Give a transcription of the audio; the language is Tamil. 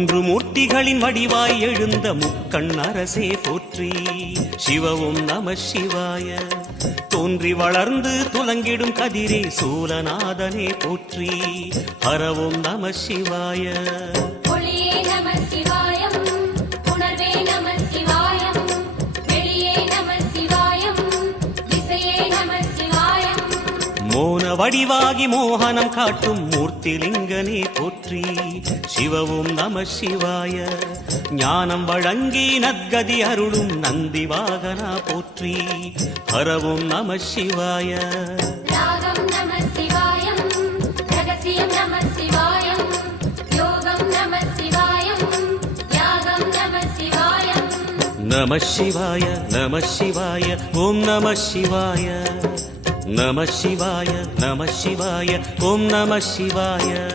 மூன்று மூர்த்திகளின் வடிவாய் எழுந்த முக்கண் அரசே போற்றி. சிவவும் நம சிவாய. தோன்றி வளர்ந்து துலங்கிடும் கதிரே சூலநாதனே போற்றி. ஹரவும் நம சிவாய. மோன வடிவாகி மோகனம் காட்டும் மூர்த்திலிங்கனே போற்றி. சிவவும் நம சிவாய. ஞானம் வழங்கி நற்கதி அருளும் நந்தி வாகனா போற்றி. ஹரவும் நம சிவாய. நம சிவாய நம சிவாய ஓம் நம சிவாய. நம சிவாய நம சிவாய ஓம் நம சிவாய.